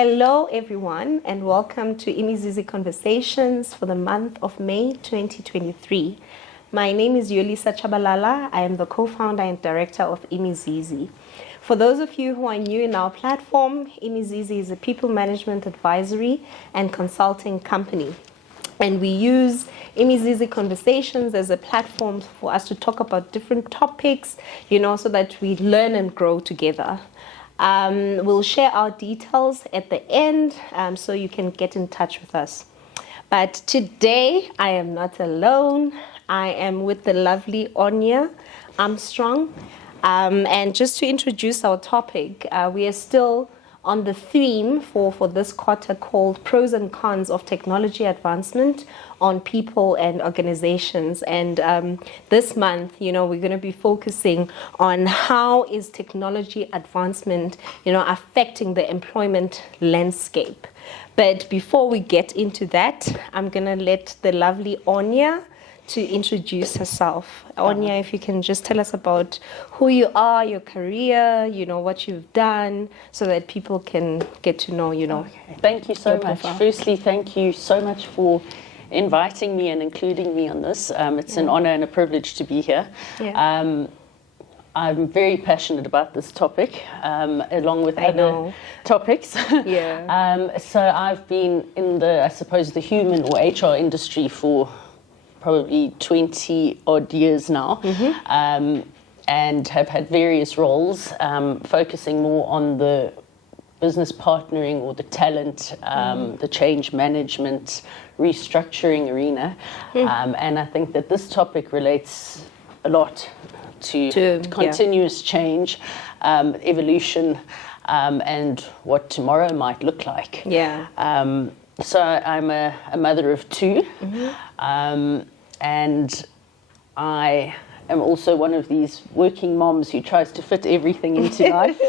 Hello, everyone, and welcome to ImiziziConversations for the month of May 2023. My name is Yolisa Tshabalala. I am the co-founder and director of Imizizi. For those of you who are new in our platform, Imizizi is a people management advisory and consulting company. And we use ImiziziConversations as a platform for us to talk about different topics, so that we learn and grow together. We'll share our details at the end so you can get in touch with us. But today, I am not alone. I am with the lovely Aine Armstrong. And just to introduce our topic, we are still on the theme for this quarter called Pros and Cons of Technology Advancement on People and Organizations. And this month, we're going to be focusing on how is technology advancement, affecting the employment landscape. But before we get into that, I'm going to let the lovely Aine to introduce herself. Aine, if you can just tell us about who you are, your career, what you've done, so that people can get to know, Okay. Thank you so much. Firstly, thank you so much for inviting me and including me on this. It's an honor and a privilege to be here. Yeah. I'm very passionate about this topic, along with other topics. Yeah. So I've been in the human or HR industry for probably 20 odd years now, and have had various roles, focusing more on the business partnering or the talent, the change management, restructuring arena. And I think that this topic relates a lot to continuous change, evolution, and what tomorrow might look like. Yeah. So I'm a mother of two, and I am also one of these working moms who tries to fit everything into life.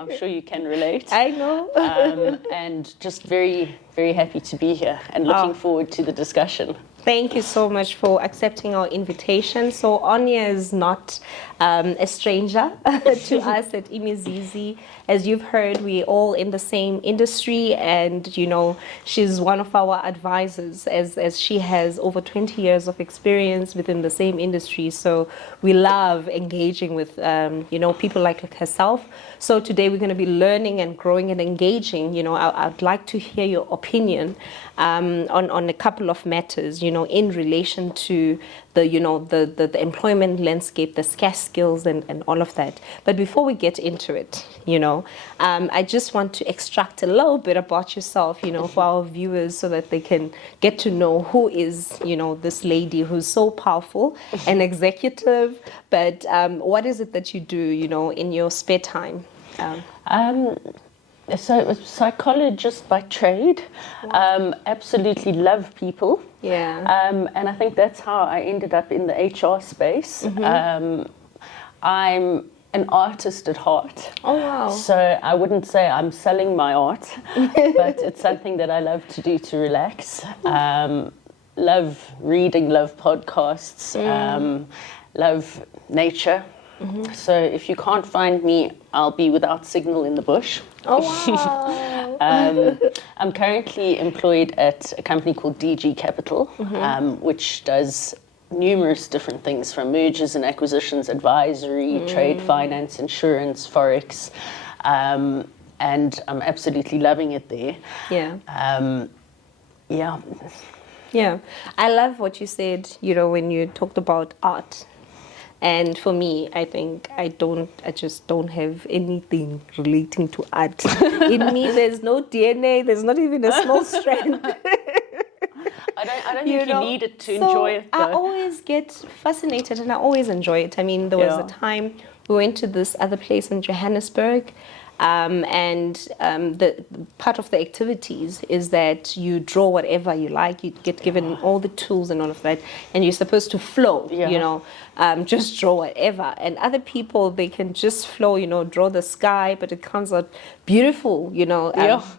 I'm sure you can relate. I know. And just very, very happy to be here and looking forward to the discussion. Thank you so much for accepting our invitation. So Aine is not a stranger to us at Imizizi. As you've heard, we're all in the same industry, and she's one of our advisors, as she has over 20 years of experience within the same industry. So we love engaging with people like herself. So today we're going to be learning and growing and engaging. I'd like to hear your opinion on a couple of matters, in relation to the employment landscape, the scarce skills and all of that. But before we get into it, I just want to extract a little bit about yourself, for our viewers, so that they can get to know who is, this lady who's so powerful and executive. But what is it that you do, in your spare time? So it was psychologist by trade. Absolutely love people. Yeah. And I think that's how I ended up in the HR space. I'm an artist at heart. Oh, wow. So I wouldn't say I'm selling my art, but it's something that I love to do to relax. Love reading, love podcasts, love nature. So if you can't find me, I'll be without signal in the bush. Oh, wow. I'm currently employed at a company called DG Capital, which does numerous different things, from mergers and acquisitions, advisory, trade finance, insurance, forex, and I'm absolutely loving it there. Yeah. Yeah. I love what you said, when you talked about art. And for me, I think I just don't have anything relating to art. In me, there's no DNA, there's not even a small strand. I don't think you need it to enjoy it, though. I always get fascinated and I always enjoy it. I mean, there was a time we went to this other place in Johannesburg, and the part of the activities is that you draw whatever you like. You get given all the tools and all of that, and you're supposed to flow, just draw whatever. And other people, they can just flow, draw the sky, but it comes out beautiful,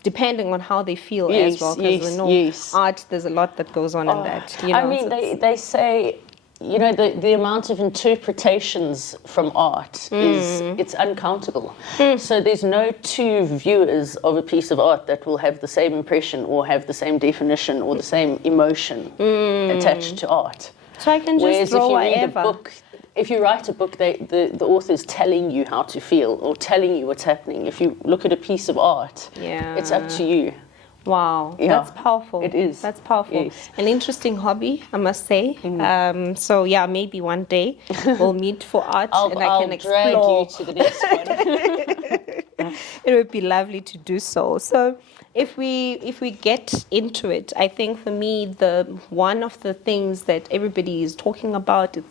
depending on how they feel as well. Because art, there's a lot that goes on in that. I mean, they say you know, the amount of interpretations from art it's uncountable. So there's no two viewers of a piece of art that will have the same impression or have the same definition or the same emotion attached to art. So I can just Whereas throw if you read whatever. a book, if you write a book, the author's telling you how to feel or telling you what's happening. If you look at a piece of art, it's up to you. Wow, Yeah, that's powerful. it is. That's powerful. Yes. An interesting hobby, I must say. So yeah, maybe one day we'll meet for art and I can explore. I'll drag you to the next one. It would be lovely to do so. So if we get into it, I think for me one of the things that everybody is talking about is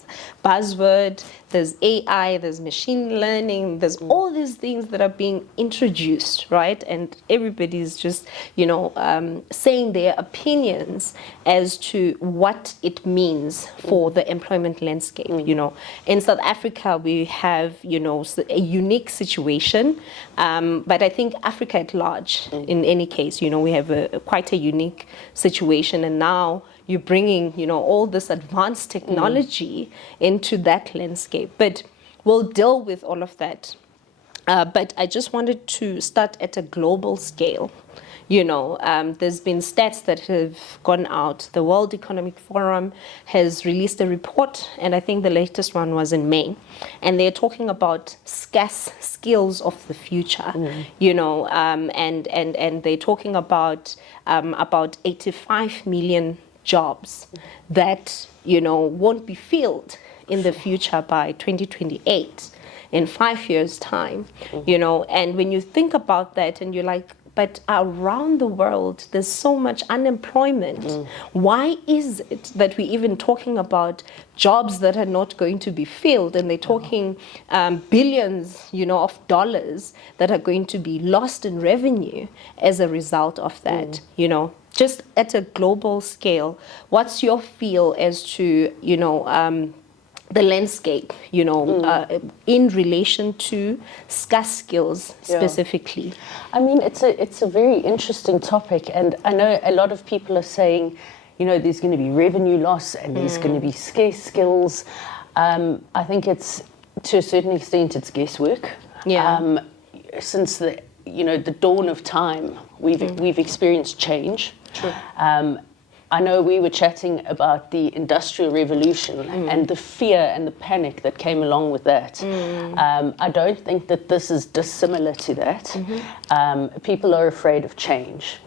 buzzword. There's AI, there's machine learning, there's all these things that are being introduced, right? And everybody's just, saying their opinions as to what it means for the employment landscape. In South Africa, we have, a unique situation, but I think Africa at large, in any case, we have quite a unique situation, and now you're bringing, all this advanced technology into that landscape. But we'll deal with all of that. But I just wanted to start at a global scale. There's been stats that have gone out. The World Economic Forum has released a report, and I think the latest one was in May. And they're talking about scarce skills of the future, and they're talking about 85 million jobs that, won't be filled in the future by 2028, in 5 years' time, And when you think about that and you're like, but around the world, there's so much unemployment. Why is it that we're even talking about jobs that are not going to be filled? And they're talking billions, of dollars that are going to be lost in revenue as a result of that, Just at a global scale, what's your feel as to, the landscape, in relation to scarce skills specifically? I mean, it's a very interesting topic, and I know a lot of people are saying, there's going to be revenue loss and there's going to be scarce skills. I think it's, to a certain extent, it's guesswork. Yeah. Since the dawn of time, we've experienced change. True. I know we were chatting about the Industrial Revolution and the fear and the panic that came along with that. I don't think that this is dissimilar to that. People are afraid of change.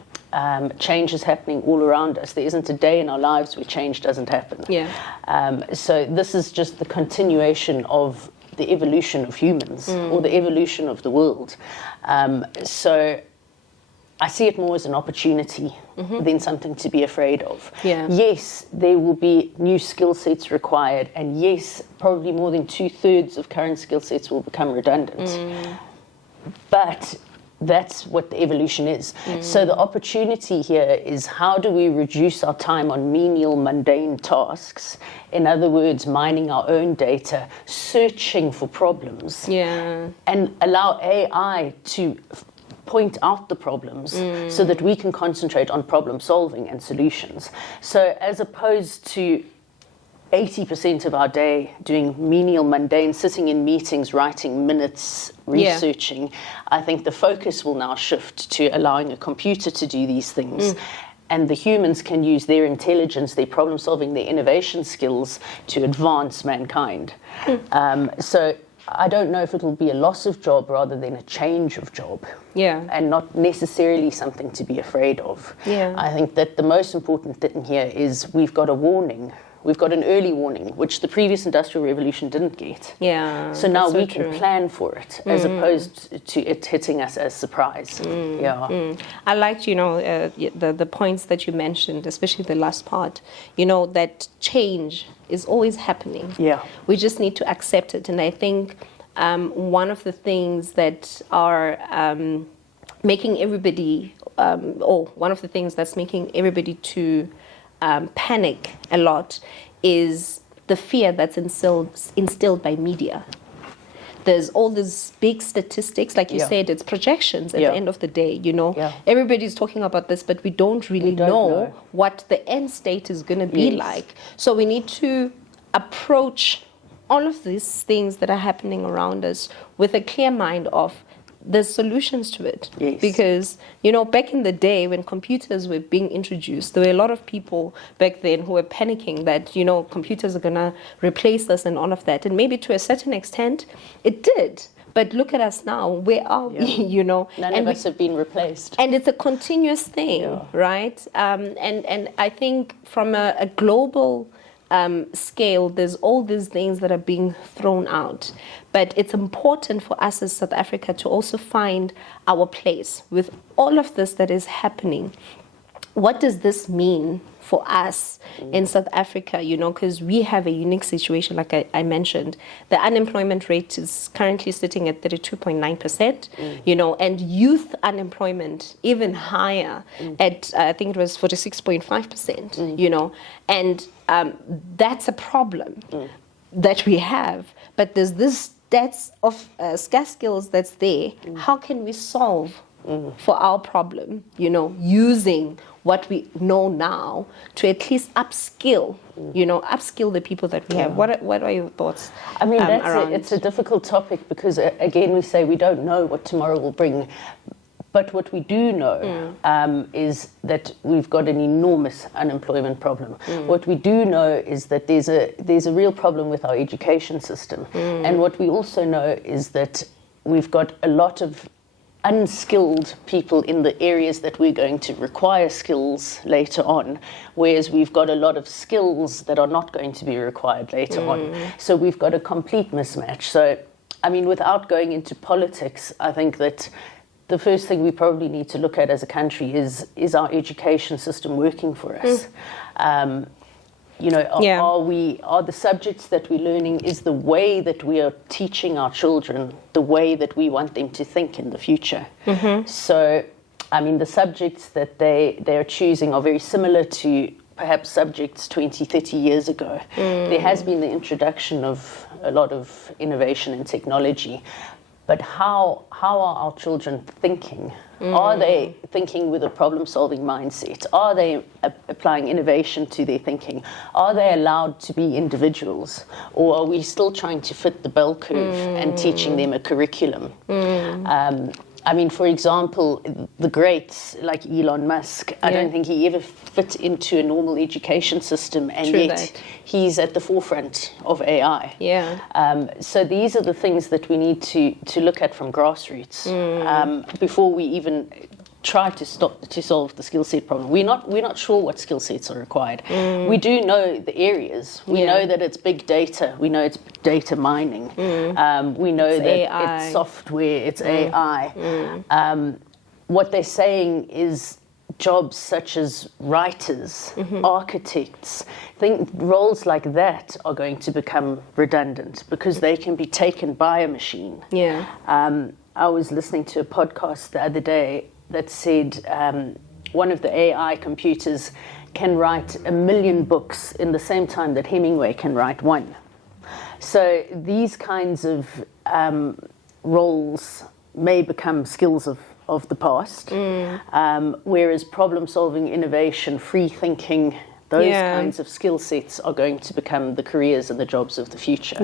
Change is happening all around us. There isn't a day in our lives where change doesn't happen. Yeah. So this is just the continuation of the evolution of humans or the evolution of the world. So I see it more as an opportunity than something to be afraid of. Yeah. Yes, there will be new skill sets required, and yes, probably more than 2/3 of current skill sets will become redundant. But that's what the evolution is. So the opportunity here is, how do we reduce our time on menial, mundane tasks? In other words, mining our own data, searching for problems, and allow AI to point out the problems so that we can concentrate on problem solving and solutions. So as opposed to 80% of our day doing menial, mundane, sitting in meetings, writing minutes, researching, I think the focus will now shift to allowing a computer to do these things. And the humans can use their intelligence, their problem solving, their innovation skills to advance mankind. So I don't know if it will be a loss of job rather than a change of job. And not necessarily something to be afraid of. I think that the most important thing here is we've got a warning. We've got an early warning, which the previous Industrial Revolution didn't get. So now we can plan for it, as opposed to it hitting us as surprise. I liked, the points that you mentioned, especially the last part, that change is always happening. We just need to accept it. And I think one of the things that are making everybody, or one of the things that's making everybody to panic a lot is the fear that's instilled by media. There's all these big statistics, like you said, it's projections at the end of the day, Everybody's talking about this, but we don't really know what the end state is going to be like. So we need to approach all of these things that are happening around us with a clear mind of there's solutions to it. Yes. Because, you know, back in the day when computers were being introduced, there were a lot of people back then who were panicking that, you know, computers are going to replace us and all of that. And maybe to a certain extent, it did. But look at us now. Where are we, you know? None of us have been replaced. And it's a continuous thing, right? And I think from a global scale, there's all these things that are being thrown out. But it's important for us as South Africa to also find our place with all of this that is happening. What does this mean for us in South Africa, you know, because we have a unique situation, like I mentioned. The unemployment rate is currently sitting at 32.9%, you know, and youth unemployment even higher at, I think it was 46.5%, you know, and that's a problem that we have. But there's this debts of scarce skills that's there. How can we solve for our problem, you know, using what we know now to at least upskill, you know, upskill the people that we have. What are your thoughts? I mean, it's a difficult topic because, again, we say we don't know what tomorrow will bring. But what we do know is that we've got an enormous unemployment problem. What we do know is that there's a real problem with our education system. And what we also know is that we've got a lot of unskilled people in the areas that we're going to require skills later on, whereas we've got a lot of skills that are not going to be required later on. So we've got a complete mismatch. So, I mean, without going into politics, I think that the first thing we probably need to look at as a country is our education system working for us? You know, are the subjects that we're learning, is the way that we are teaching our children the way that we want them to think in the future? So, I mean, the subjects that they're choosing are very similar to perhaps subjects 20, 30 years ago. There has been the introduction of a lot of innovation in technology, but how are our children thinking? Are they thinking with a problem-solving mindset? Are they applying innovation to their thinking? Are they allowed to be individuals? Or are we still trying to fit the bell curve and teaching them a curriculum? I mean, for example, the greats like Elon Musk, I don't think he ever fit into a normal education system, and yet he's at the forefront of AI. So these are the things that we need to look at from grassroots before we even try to solve the skill set problem. We're not sure what skill sets are required. We do know the areas. We know that it's big data. We know it's data mining. We know it's that AI. It's software. It's AI. What they're saying is jobs such as writers, architects, roles like that are going to become redundant because they can be taken by a machine. I was listening to a podcast the other day that said one of the AI computers can write 1 million books in the same time that Hemingway can write one. So these kinds of roles may become skills of the past, whereas problem-solving, innovation, free thinking, those kinds of skill sets are going to become the careers and the jobs of the future.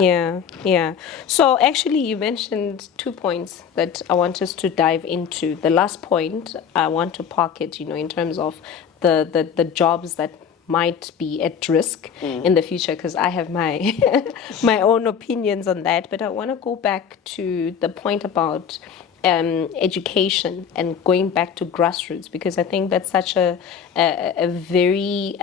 So actually you mentioned 2 points that I want us to dive into. The last point, I want to park it, you know, in terms of the jobs that might be at risk in the future, because I have my my own opinions on that. But I want to go back to the point about education and going back to grassroots, because I think that's such a very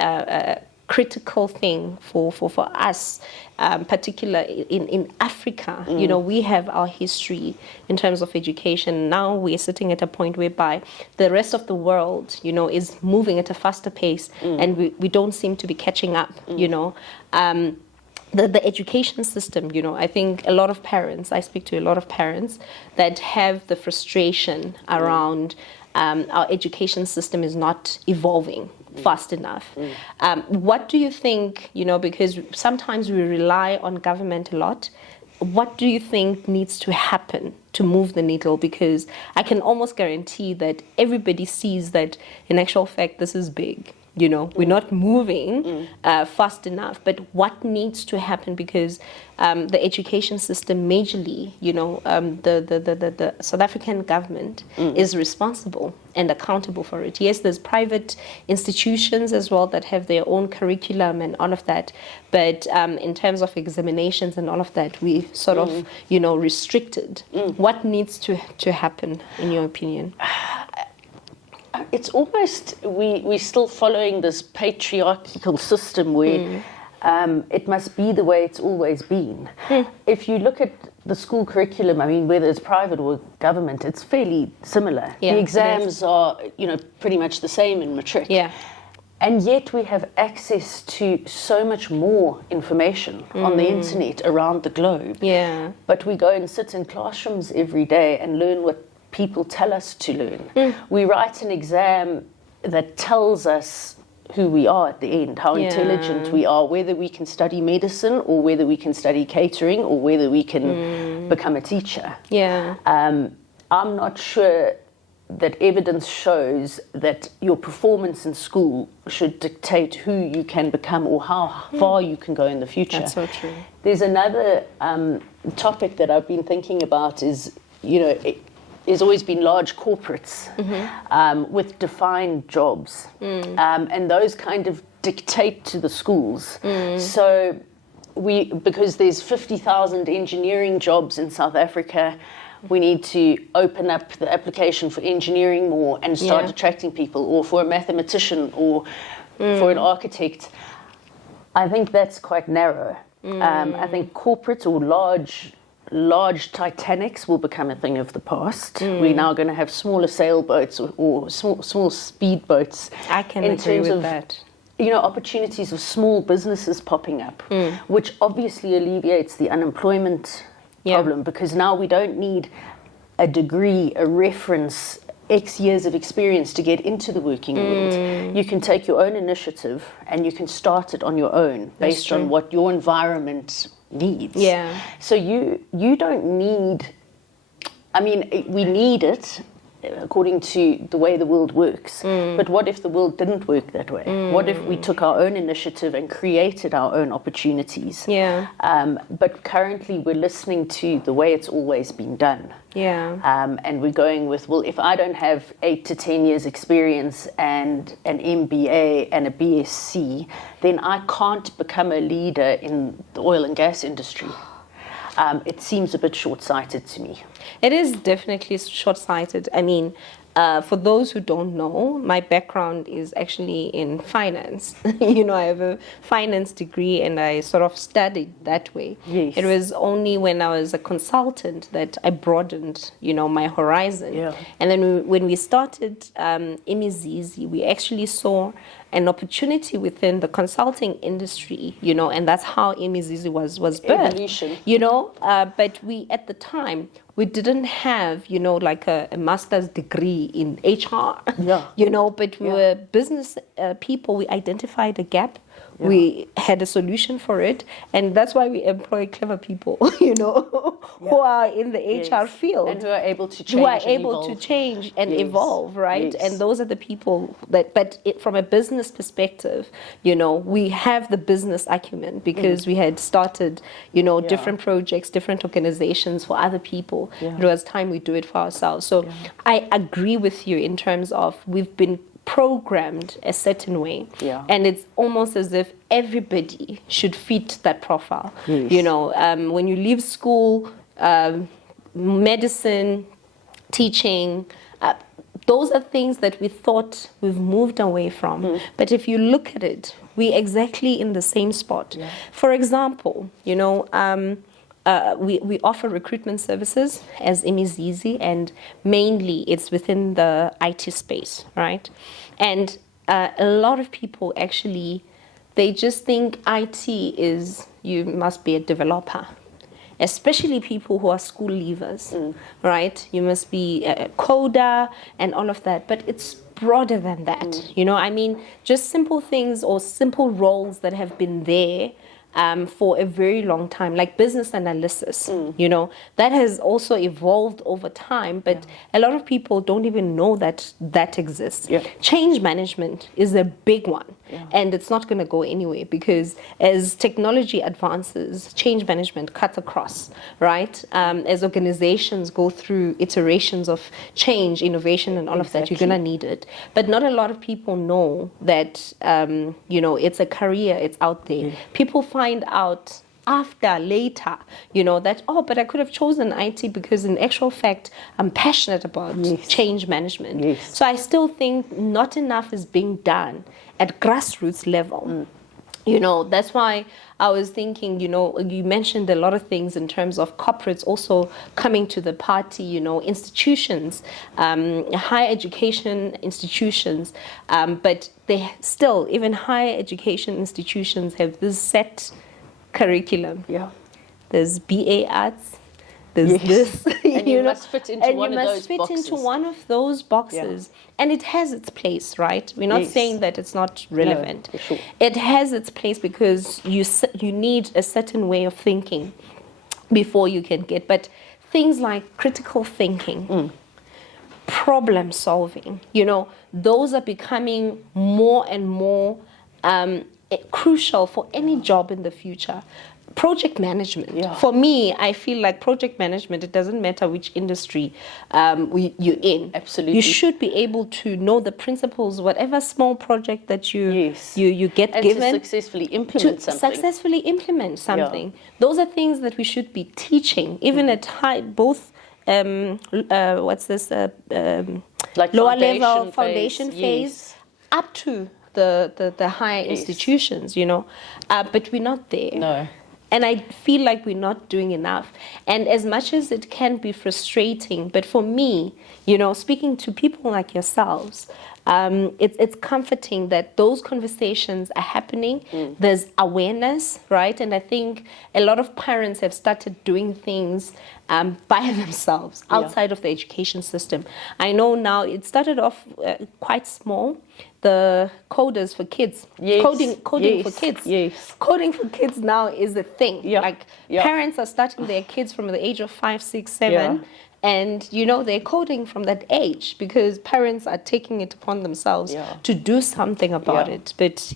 critical thing for us, particularly in Africa. You know, we have our history in terms of education. Now we're sitting at a point whereby the rest of the world, you know, is moving at a faster pace, and we don't seem to be catching up, you know. The education system, you know, I think a lot of parents, I speak to a lot of parents that have the frustration around our education system is not evolving fast enough. What do you think, you know, because sometimes we rely on government a lot, what do you think needs to happen to move the needle? Because I can almost guarantee that everybody sees that in actual fact this is big. We're not moving fast enough. But what needs to happen, because the education system majorly, the South African government is responsible and accountable for it. Yes, there's private institutions as well that have their own curriculum and all of that. But in terms of examinations and all of that, we sort of, restricted. What needs to happen, in your opinion? It's almost, we're still following this patriarchal system where it must be the way it's always been. If you look at the school curriculum, I mean, whether it's private or government, it's fairly similar. Yeah, the exams are, pretty much the same in matric. Yeah. And yet we have access to so much more information on the internet around the globe. Yeah. But we go and sit in classrooms every day and learn what people tell us to learn. We write an exam that tells us who we are at the end, how intelligent we are, whether we can study medicine or whether we can study catering or whether we can become a teacher. Yeah. I'm not sure that evidence shows that your performance in school should dictate who you can become or how far you can go in the future. That's so true. There's another topic that I've been thinking about is, there's always been large corporates with defined jobs, and those kind of dictate to the schools. So because there's 50,000 engineering jobs in South Africa, we need to open up the application for engineering more and start attracting people, or for a mathematician or for an architect. I think that's quite narrow. I think corporate or large Titanics will become a thing of the past. We're now going to have smaller sailboats or small speedboats. I can agree with that. Opportunities of small businesses popping up, which obviously alleviates the unemployment problem, because now we don't need a degree, a reference, X years of experience to get into the working world. You can take your own initiative and you can start it on your own based on what your environment needs. Yeah. So you don't need, we need it according to the way the world works. But what if the world didn't work that way? What if we took our own initiative and created our own opportunities? Yeah. But currently we're listening to the way it's always been done. Yeah. And we're going with, well, if I don't have 8 to 10 years experience and an MBA and a BSc, then I can't become a leader in the oil and gas industry. It seems a bit short-sighted to me. It is definitely short-sighted. For those who don't know, my background is actually in finance. I have a finance degree and I sort of studied that way. Yes. It was only when I was a consultant that I broadened, my horizon. Yeah. And then when we started Imizizi, we actually saw an opportunity within the consulting industry, and that's how Imizizi was birthed. Evolution. But we, at the time, we didn't have, like a master's degree in HR, but we were business people. We identified a gap. Yeah. We had a solution for it, and that's why we employ clever people, who are in the HR field. And who are able to change and evolve, right? Yes. And those are the people from a business perspective, we have the business acumen because we had started, different projects, different organizations for other people. Yeah. It was time we do it for ourselves. So I agree with you in terms of we've been programmed a certain way, and it's almost as if everybody should fit that profile. Yes. When you leave school, medicine, teaching, those are things that we thought we've moved away from. But if you look at it, we're exactly in the same spot. Yeah. For example, we offer recruitment services as Imizizi, and mainly it's within the IT space, right? And a lot of people actually, they just think IT is, you must be a developer, especially people who are school leavers, right? You must be a coder and all of that, but it's broader than that. Just simple things or simple roles that have been there for a very long time, like business analysis, you know, that has also evolved over time, but a lot of people don't even know that that exists. Change management is a big one, and it's not going to go anywhere, because as technology advances, change management cuts across, right? As organizations go through iterations of change, innovation, and all of that, you're going to need it. But not a lot of people know that, you know, it's a career, it's out there. People find out later, you know, that, oh, but I could have chosen IT because in actual fact, I'm passionate about change management. So I still think not enough is being done at grassroots level. You know, that's why I was thinking, you know, you mentioned a lot of things in terms of corporates also coming to the party, you know, institutions, higher education institutions, but they still, even higher education institutions have this set curriculum. There's BA Arts, there's this, and you must fit into one of those boxes. And it has its place, right? We're not saying that it's not relevant. No, for sure. It has its place because you need a certain way of thinking before you can get. But things like critical thinking, problem solving, you know, those are becoming more and more crucial for any job in the future. Project management. For me, I feel like project management, it doesn't matter which industry you're in. Absolutely. You should be able to know the principles, whatever small project that you get and given. To successfully implement something. Those are things that we should be teaching, even at high, both, like lower level foundation phase up to the higher institutions, you know. But we're not there. No. And I feel like we're not doing enough. And as much as it can be frustrating, but for me, you know, speaking to people like yourselves, it's comforting that those conversations are happening. There's awareness, right? And I think a lot of parents have started doing things by themselves outside of the education system. I know now it started off quite small. The coders for kids, coding for kids. Coding for kids now is a thing. Like parents are starting their kids from the age of 5, 6, 7. And, you know, they're coding from that age because parents are taking it upon themselves to do something about it. But,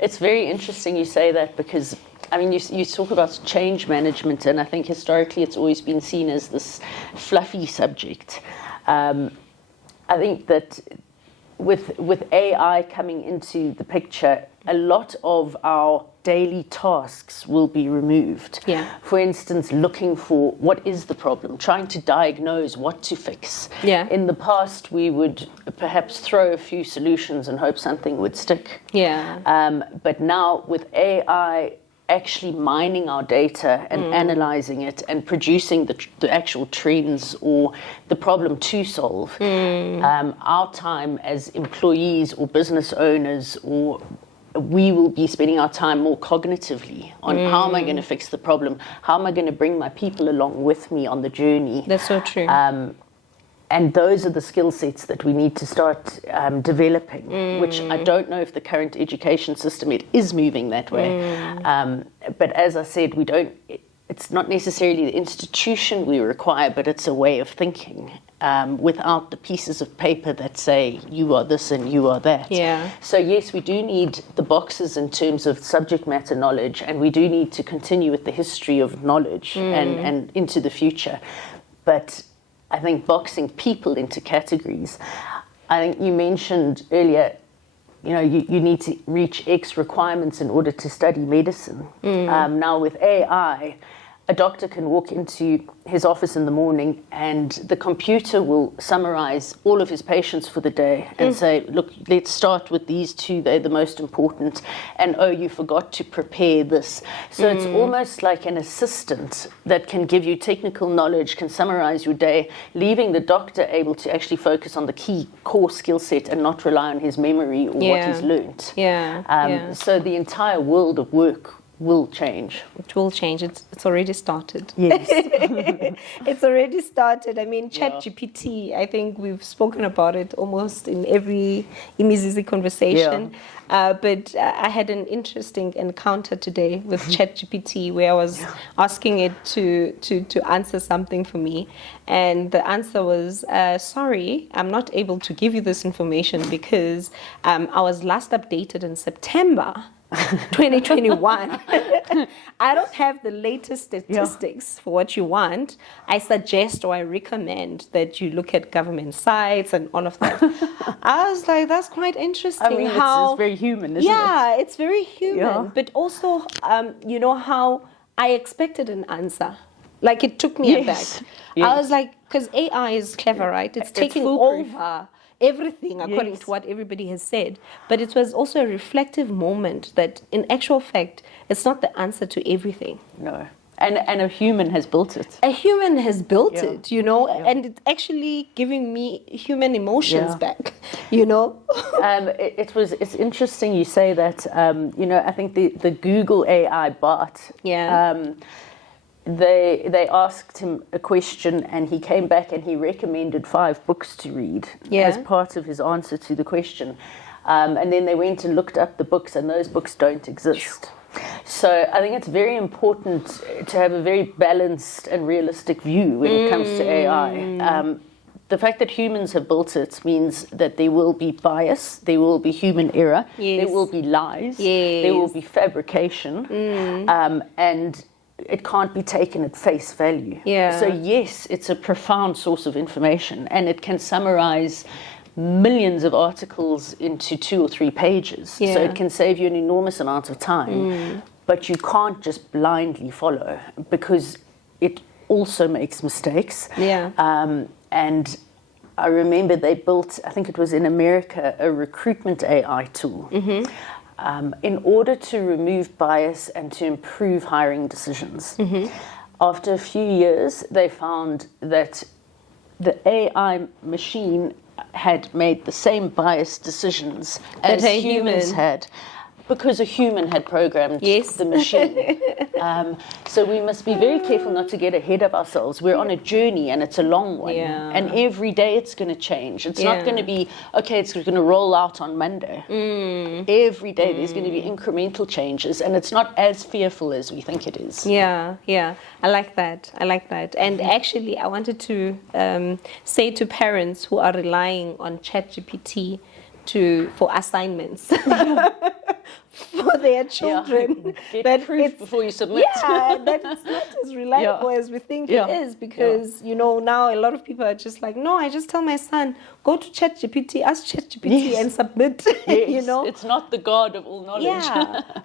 it's very interesting you say that because, I mean, you talk about change management, and I think historically it's always been seen as this fluffy subject. I think that with AI coming into the picture, a lot of our daily tasks will be removed. For instance, looking for what is the problem, trying to diagnose what to fix. In the past, we would perhaps throw a few solutions and hope something would stick. But now with AI actually mining our data and analyzing it and producing the actual trends or the problem to solve, our time as employees or business owners, or we will be spending our time more cognitively on how am I going to fix the problem, how am I going to bring my people along with me on the journey. That's so true. And those are the skill sets that we need to start developing, which I don't know if the current education system, it is moving that way. But as I said, it's not necessarily the institution we require, but it's a way of thinking without the pieces of paper that say you are this and you are that. So yes, we do need the boxes in terms of subject matter knowledge, and we do need to continue with the history of knowledge and into the future. But I think boxing people into categories. I think you mentioned earlier, you know, you need to reach X requirements in order to study medicine. Now with AI, a doctor can walk into his office in the morning and the computer will summarize all of his patients for the day and say, look, let's start with these two, they're the most important, and oh, you forgot to prepare this. So it's almost like an assistant that can give you technical knowledge, can summarize your day, leaving the doctor able to actually focus on the key core skill set and not rely on his memory or what he's learnt. So the entire world of work will change. It will change. It's already started. Yes. It's already started. I mean, ChatGPT, I think we've spoken about it almost in every Imizizi conversation. But I had an interesting encounter today with ChatGPT where I was asking it to answer something for me. And the answer was, sorry, I'm not able to give you this information because I was last updated in September 2021. I don't have the latest statistics for what you want. I suggest or I recommend that you look at government sites and all of that. I was like, that's quite interesting. I mean, it's very human, isn't it? Yeah, it's very human. But also, you know, how I expected an answer. Like, it took me aback. I was like, because AI is clever, right? It's taking over everything according to what everybody has said. But it was also a reflective moment that, in actual fact, it's not the answer to everything. No. And a human has built it. A human has built it, you know, and it's actually giving me human emotions back, you know. It's interesting you say that, you know, I think the Google AI bot, they asked him a question and he came back and he recommended 5 books to read as part of his answer to the question. And then they went and looked up the books and those books don't exist. So I think it's very important to have a very balanced and realistic view when it comes to AI. The fact that humans have built it means that there will be bias, there will be human error, there will be lies, there will be fabrication, and it can't be taken at face value. So yes, it's a profound source of information and it can summarize millions of articles into 2 or 3 pages. So it can save you an enormous amount of time. But you can't just blindly follow because it also makes mistakes. And I remember they built, I think it was in America, a recruitment AI tool in order to remove bias and to improve hiring decisions. After a few years, they found that the AI machine had made the same biased decisions as humans had, because a human had programmed the machine. So we must be very careful not to get ahead of ourselves. We're on a journey and it's a long one. And every day it's going to change. It's not going to be, okay, it's going to roll out on Monday. Every day there's going to be incremental changes and it's not as fearful as we think it is. I like that. And actually, I wanted to say to parents who are relying on ChatGPT for assignments for their children. Get proof before you submit. That it's not as reliable as we think it is, because you know, now a lot of people are just like, no, I just tell my son, go to ChatGPT, ask ChatGPT and submit. You know, it's not the God of all knowledge.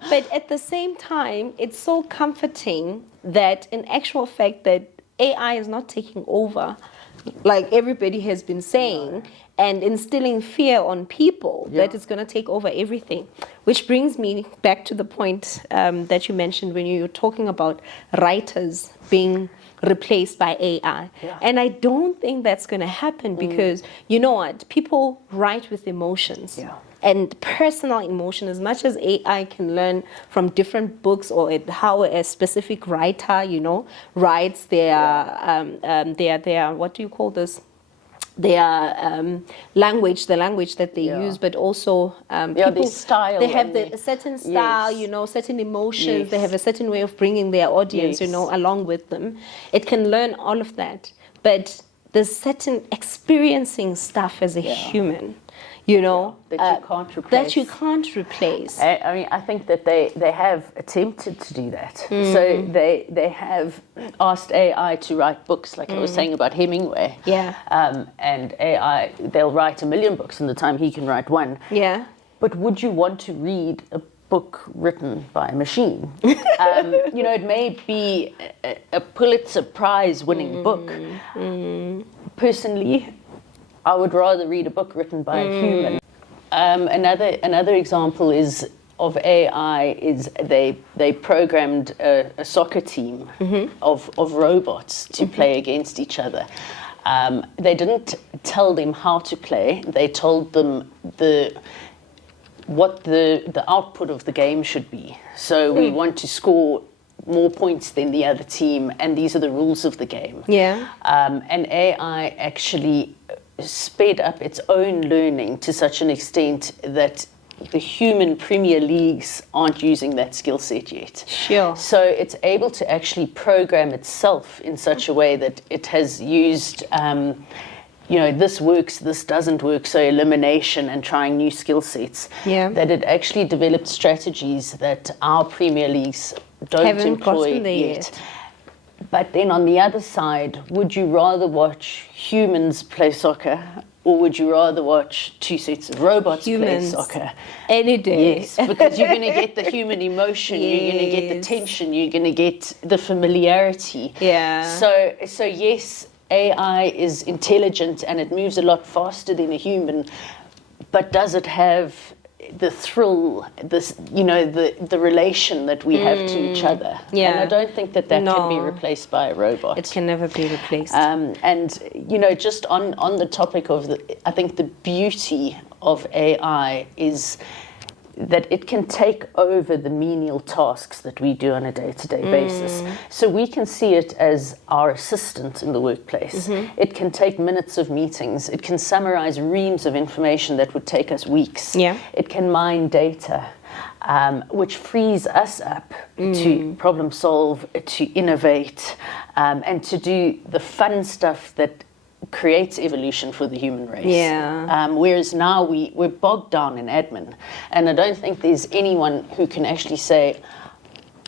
But at the same time, it's so comforting that in actual fact that AI is not taking over, like everybody has been saying, and instilling fear on people that it's going to take over everything. Which brings me back to the point that you mentioned when you were talking about writers being replaced by AI. And I don't think that's going to happen because, you know what, people write with emotions. And personal emotion, as much as AI can learn from different books or how a specific writer, you know, writes their what do you call this? Their language, the language that they use, but also people, style. They have a certain style, you know, certain emotions. They have a certain way of bringing their audience, you know, along with them. It can learn all of that, but there's certain experiencing stuff as a human, you know, that you can't replace. I mean, I think that they have attempted to do that. So they have asked AI to write books, like I was saying about Hemingway. And AI, they'll write 1 million books in the time he can write 1. But would you want to read a book written by a machine? You know, it may be a Pulitzer Prize winning book. Personally, I would rather read a book written by a human. Another example of AI is they programmed a soccer team of robots to play against each other. They didn't tell them how to play. They told them what the output of the game should be. So we want to score more points than the other team, and these are the rules of the game. Yeah. And AI actually sped up its own learning to such an extent that the human Premier Leagues aren't using that skill set yet. Sure. So it's able to actually program itself in such a way that it has used, this works, this doesn't work, so elimination and trying new skill sets. Yeah. That it actually developed strategies that our Premier Leagues don't employ yet. But then on the other side, would you rather watch humans play soccer, or would you rather watch two sets of robots play soccer? Any day. Yes, because you're going to get the human emotion, you're going to get the tension, you're going to get the familiarity. Yeah. So yes, AI is intelligent and it moves a lot faster than a human, but does it have the thrill, the relation that we have to each other? Yeah. And I don't think that can be replaced by a robot. It can never be replaced. And just on the topic of I think the beauty of AI is that it can take over the menial tasks that we do on a day-to-day basis. So we can see it as our assistant in the workplace. It can take minutes of meetings. It can summarize reams of information that would take us weeks. Yeah. It can mine data, which frees us up to problem solve, to innovate, and to do the fun stuff that creates evolution for the human race. Yeah. Whereas now we're bogged down in admin, and I don't think there's anyone who can actually say,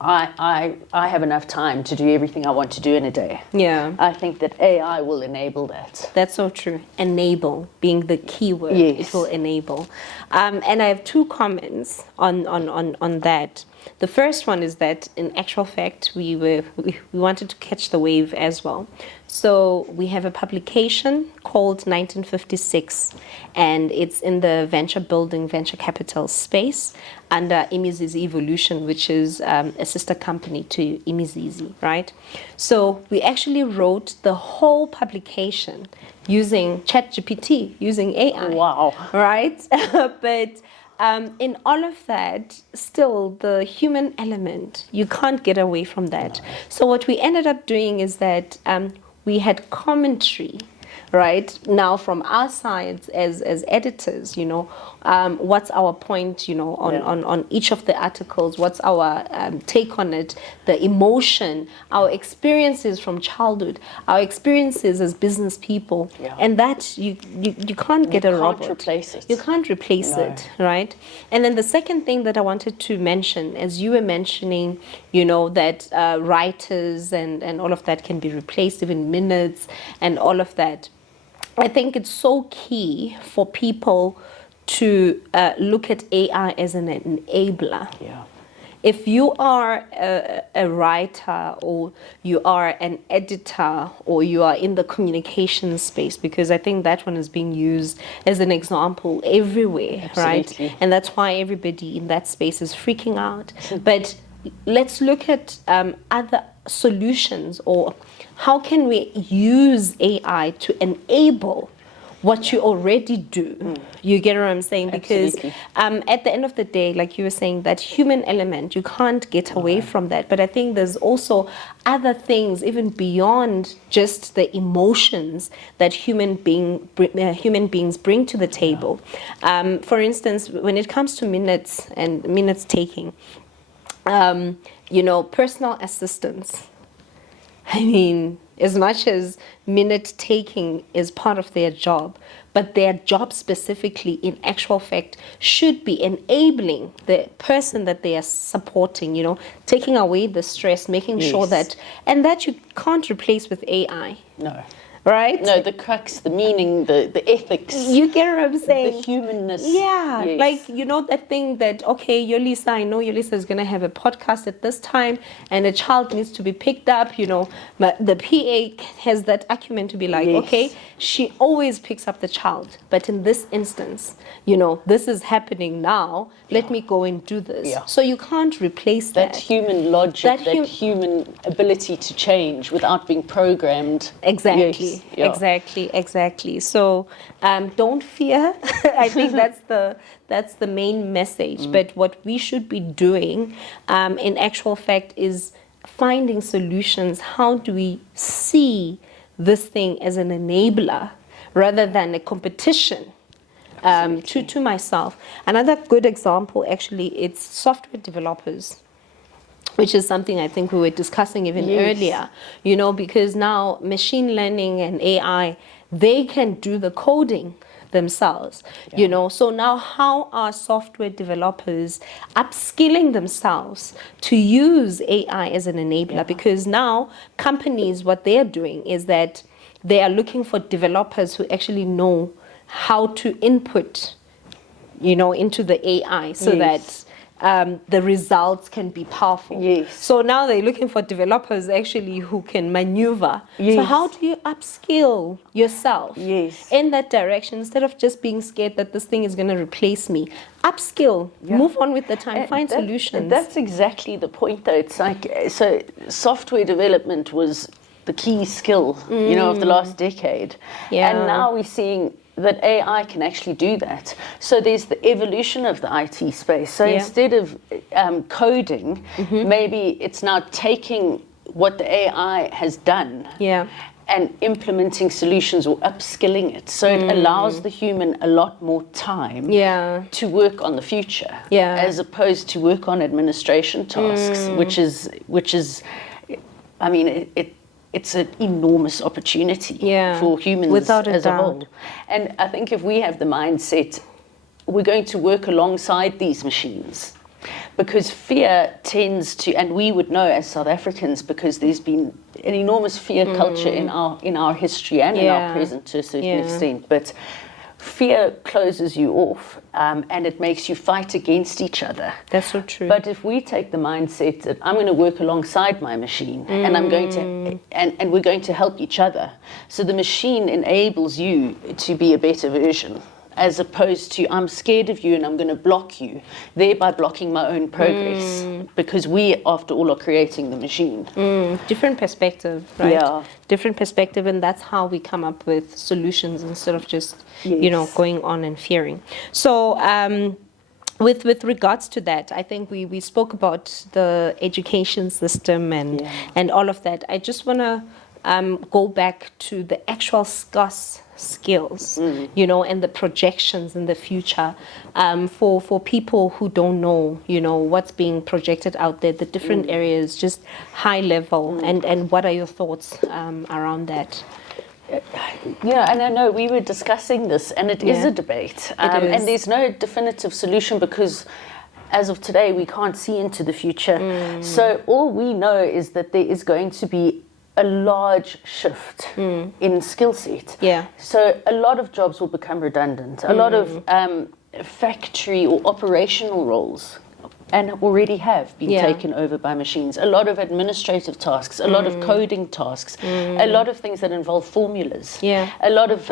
I have enough time to do everything I want to do in a day. Yeah. I think that AI will enable that. That's so true. Enable being the key word. Yes. It will enable. And I have two comments on that. The first one is that in actual fact, we wanted to catch the wave as well. So we have a publication called 1956, and it's in the venture capital space under Imizizi Evolution, which is a sister company to Imizizi, right? So we actually wrote the whole publication using ChatGPT, using AI. Wow. Right? But in all of that, still the human element, you can't get away from that. No. So what we ended up doing is that we had commentary, right? Now from our sides as editors, what's our point, on each of the articles, what's our take on it, the emotion, our experiences from childhood, our experiences as business people, and that you can't get a robot. You can't replace it. You can't replace it, right? And then the second thing that I wanted to mention, as you were mentioning, that writers and all of that can be replaced, even minutes and all of that. I think it's so key for people to look at AI as an enabler. Yeah. If you are a writer, or you are an editor, or you are in the communication space, because I think that one is being used as an example everywhere, Absolutely. right? And that's why everybody in that space is freaking out. But let's look at other solutions, or how can we use AI to enable what you already do? You get what I'm saying? Because at the end of the day, like you were saying, that human element, you can't get away from that. But I think there's also other things, even beyond just the emotions that human beings bring to the table. For instance, when it comes to minutes and minutes taking, personal assistance. I mean, as much as minute taking is part of their job, but their job specifically, in actual fact, should be enabling the person that they are supporting, taking away the stress, making sure that, and that you can't replace with AI. No. Right? No, the crux, the meaning, the ethics. You get what I'm saying? The humanness. Yeah. Yes. Like, that thing that, okay, Yolisa, I know Yolisa is going to have a podcast at this time and a child needs to be picked up, but the PA has that acumen to be like, okay, she always picks up the child. But in this instance, this is happening now. Let me go and do this. Yeah. So you can't replace that. That human logic, that human ability to change without being programmed. Exactly. Yeah. Exactly. So don't fear. I think that's the main message. But what we should be doing, in actual fact, is finding solutions. How do we see this thing as an enabler rather than a competition? To myself. Another good example, actually, it's software developers, which is something I think we were discussing even earlier, because now machine learning and AI, they can do the coding themselves, so now how are software developers upskilling themselves to use AI as an enabler? Because now companies, what they're doing is that they are looking for developers who actually know how to input, into the AI so that the results can be powerful. Yes. So now they're looking for developers actually who can maneuver. Yes. So how do you upskill yourself in that direction instead of just being scared that this thing is going to replace me? Upskill, move on with the time, find solutions. That's exactly the point, though. It's like, so software development was the key skill, of the last decade. Yeah. And now we're seeing that AI can actually do that. So there's the evolution of the IT space. So instead of coding, maybe it's now taking what the AI has done and implementing solutions or upskilling it. So it allows the human a lot more time to work on the future as opposed to work on administration tasks, which is, I mean, it's an enormous opportunity for humans as a whole. And I think if we have the mindset, we're going to work alongside these machines, because fear tends to, and we would know as South Africans, because there's been an enormous fear culture in our history and in our present to a certain extent, but fear closes you off, and it makes you fight against each other. That's so true. But if we take the mindset that I'm going to work alongside my machine, and I'm going to, and we're going to help each other, so the machine enables you to be a better version, as opposed to I'm scared of you and I'm going to block you, thereby blocking my own progress, because we, after all, are creating the machine. Different perspective, right? Yeah. Different perspective, and that's how we come up with solutions instead of just, going on and fearing. So, with regards to that, I think we spoke about the education system and all of that. I just want to go back to the actual skills, and the projections in the future, for people who don't know, what's being projected out there, the different areas, just high level, and what are your thoughts around that? Yeah, and I know we were discussing this, and it is a debate, and there's no definitive solution, because as of today we can't see into the future. So all we know is that there is going to be a large shift in skill set. So a lot of jobs will become redundant. A lot of factory or operational roles, and already have been taken over by machines. A lot of administrative tasks, a lot of coding tasks, a lot of things that involve formulas, a lot of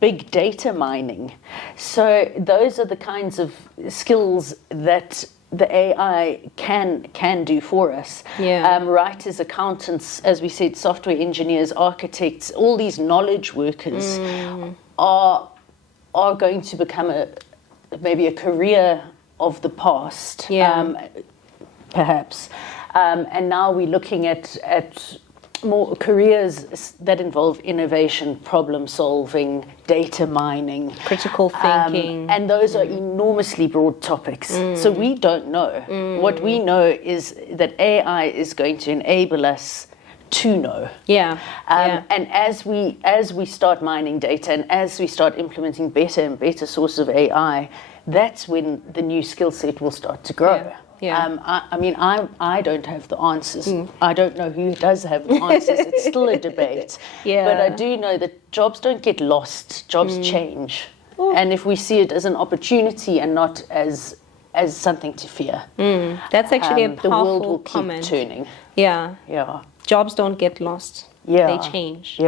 big data mining. So those are the kinds of skills that the AI can do for us. Writers, accountants, as we said, software engineers, architects, all these knowledge workers are going to become maybe a career of the past, perhaps. And now we're looking at more careers that involve innovation, problem solving, data mining, critical thinking, and those are enormously broad topics. So we don't know. What we know is that AI is going to enable us to know. And as we start mining data, and as we start implementing better and better sources of AI, that's when the new skill set will start to grow. I mean, I don't have the answers. I don't know who does have the answers. It's still a debate. But I do know that jobs don't get lost. Jobs change. And if we see it as an opportunity and not as something to fear, that's actually a powerful the world will keep comment. turning. Jobs don't get lost. They change.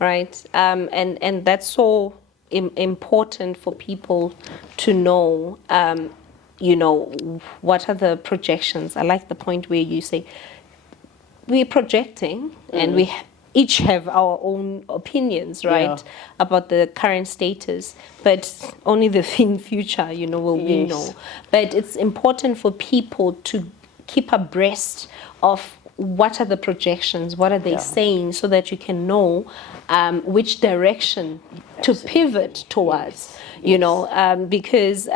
Right. And that's so important for people to know. What are the projections? I like the point where you say we're projecting and each have our own opinions, right, about the current status, but only the future, will we know. But it's important for people to keep abreast of what are the projections, what are they saying, so that you can know which direction to pivot towards, because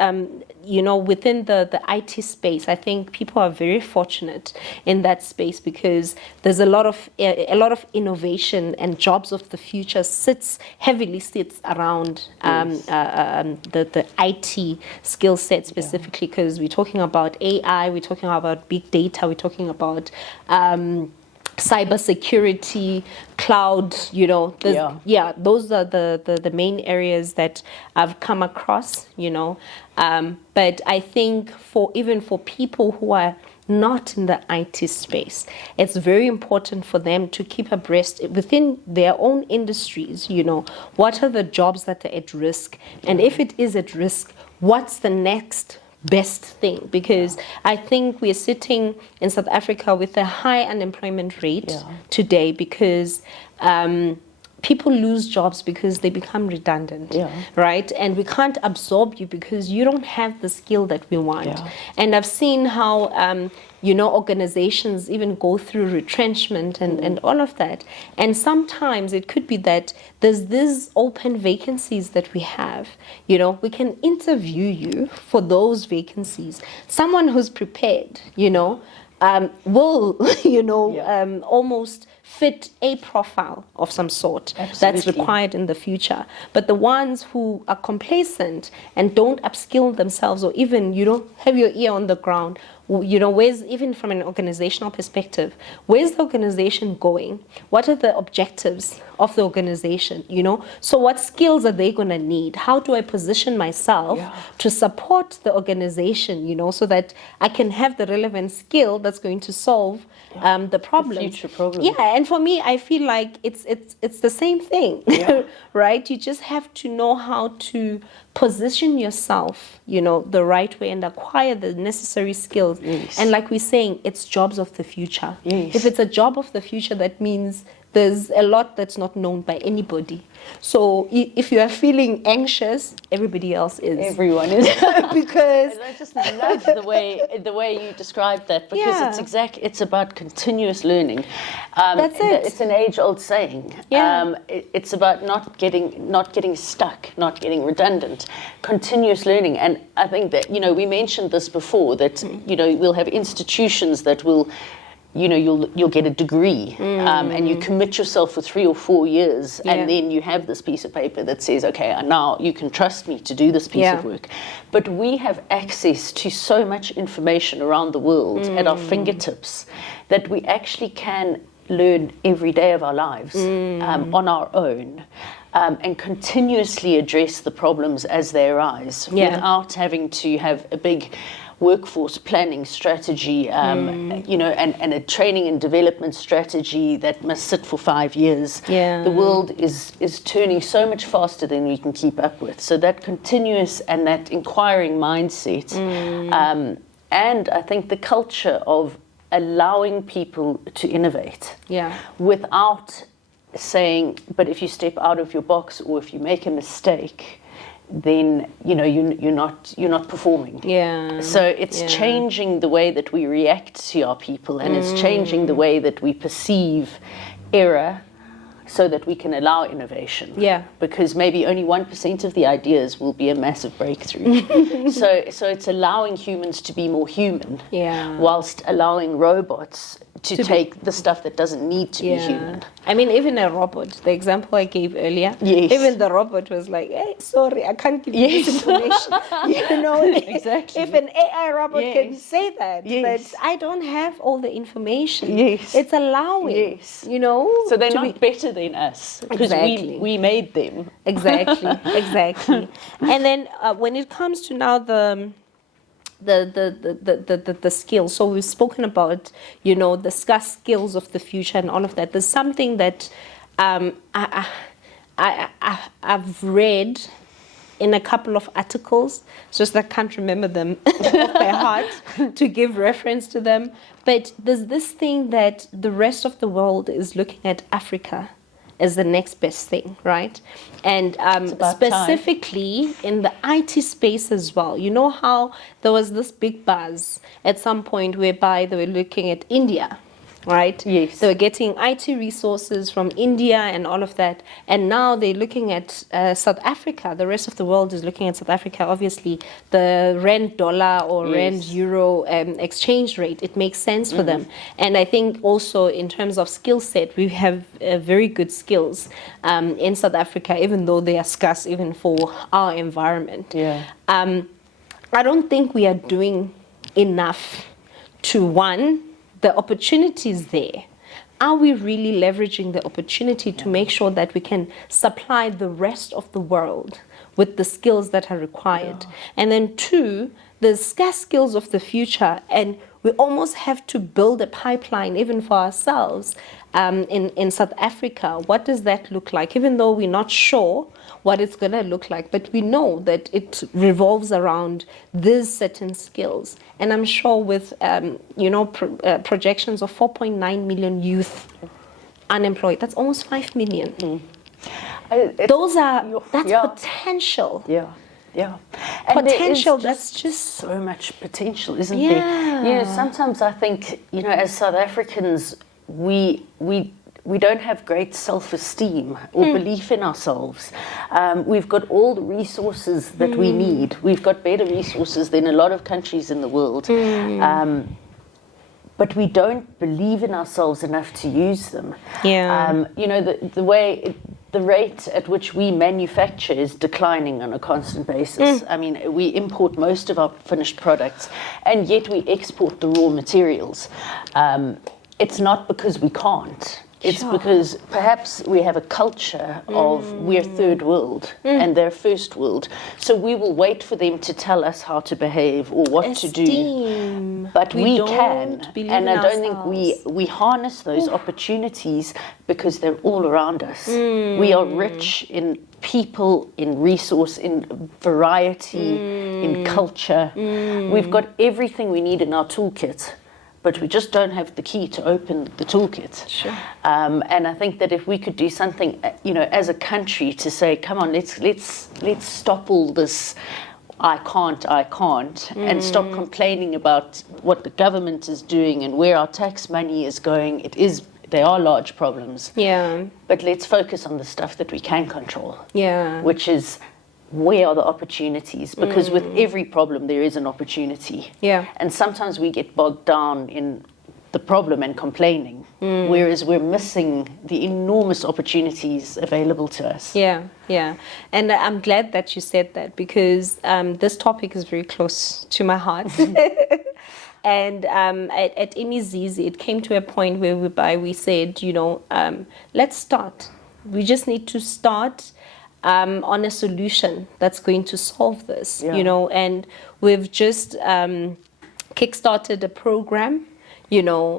within the IT space, I think people are very fortunate in that space, because there's a lot of innovation, and jobs of the future heavily sits around the IT skill set specifically, because we're talking about AI, we're talking about big data, we're talking about cybersecurity, cloud, those are the main areas that I've come across, but I think even for people who are not in the IT space, it's very important for them to keep abreast within their own industries, what are the jobs that are at risk, and if it is at risk, what's the next best thing, because I think we're sitting in South Africa with a high unemployment rate today, because people lose jobs because they become redundant, right? And we can't absorb you because you don't have the skill that we want. And I've seen how organizations even go through retrenchment and all of that. And sometimes it could be that there's these open vacancies that we have. We can interview you for those vacancies. Someone who's prepared, will, almost fit a profile of some sort that's required in the future. But the ones who are complacent and don't upskill themselves, or even have your ear on the ground, where's, even from an organizational perspective, where's the organization going? What are the objectives of the organization? So what skills are they going to need? How do I position myself to support the organization, so that I can have the relevant skill that's going to solve the problem. The future problem. Yeah, and for me, I feel like it's the same thing, right? You just have to know how to position yourself, the right way, and acquire the necessary skills. And like we're saying, it's jobs of the future. If it's a job of the future, that means there's a lot that's not known by anybody. So if you are feeling anxious, everybody else is. Everyone is. Because I just love the way you described that, because it's about continuous learning. That's it. It's an age-old saying. It's about not getting stuck, not getting redundant, continuous learning. And I think that we mentioned this before, that we'll have institutions that will. You'll get a degree, and you commit yourself for 3 or 4 years, and then you have this piece of paper that says, okay, now you can trust me to do this piece of work. But we have access to so much information around the world at our fingertips that we actually can learn every day of our lives on our own. And continuously address the problems as they arise without having to have a big workforce planning strategy, and a training and development strategy that must sit for 5 years. The world is turning so much faster than we can keep up with. So that continuous and that inquiring mindset, and I think the culture of allowing people to innovate without saying, but if you step out of your box, or if you make a mistake, then you're not performing. So it's changing the way that we react to our people, and it's changing the way that we perceive error, so that we can allow innovation. Because maybe only 1% of the ideas will be a massive breakthrough. so it's allowing humans to be more human, whilst allowing robots to take the stuff that doesn't need to be human. I mean, even a robot, the example I gave earlier, even the robot was like, hey, sorry, I can't give you this information. Exactly. If an AI robot can say that, but I don't have all the information. It's allowing, So they're not better than us, because we made them. Exactly. And then when it comes to now the skills. So we've spoken about, the skills of the future and all of that. There's something that I've read in a couple of articles, just I can't remember them off by heart to give reference to them. But there's this thing that the rest of the world is looking at Africa as the next best thing, right? And specifically in the IT space as well. You know how there was this big buzz at some point whereby they were looking at India, right? Yes. They were getting IT resources from India and all of that. And now they're looking at South Africa. The rest of the world is looking at South Africa. Obviously, the rand dollar or rand euro exchange rate, it makes sense for them. And I think also in terms of skill set, we have very good skills in South Africa, even though they are scarce even for our environment. Yeah. I don't think we are doing enough to, one, the opportunity is there. Are we really leveraging the opportunity to make sure that we can supply the rest of the world with the skills that are required? And then two, the scarce skills of the future, and we almost have to build a pipeline even for ourselves in South Africa. What does that look like? Even though we're not sure what it's going to look like, but we know that it revolves around these certain skills. And I'm sure with projections of 4.9 million youth unemployed, that's almost 5 million. That's potential. Yeah. And potential, that's just so much potential, isn't there? Sometimes I think, as South Africans, we don't have great self-esteem or belief in ourselves. We've got all the resources that we need. We've got better resources than a lot of countries in the world. But we don't believe in ourselves enough to use them. The rate at which we manufacture is declining on a constant basis. I mean, we import most of our finished products, and yet we export the raw materials. It's not because we can't. It's because perhaps we have a culture of we're third world and they're first world. So we will wait for them to tell us how to behave or what to do. But we can. And I don't think we harness those opportunities because they're all around us. We are rich in people, in resource, in variety, in culture. We've got everything we need in our toolkit, but we just don't have the key to open the toolkit. Sure. And I think that if we could do something, as a country, to say, come on, let's stop all this I can't, and stop complaining about what the government is doing and where our tax money is going. They are large problems. Yeah. But let's focus on the stuff that we can control. Yeah. Which is, where are the opportunities? Because with every problem, there is an opportunity. Yeah. And sometimes we get bogged down in the problem and complaining, whereas we're missing the enormous opportunities available to us. Yeah. And I'm glad that you said that, because this topic is very close to my heart. And at Imizizi, it came to a point whereby we said, let's start. We just need to start on a solution that's going to solve this, and we've just kickstarted a program,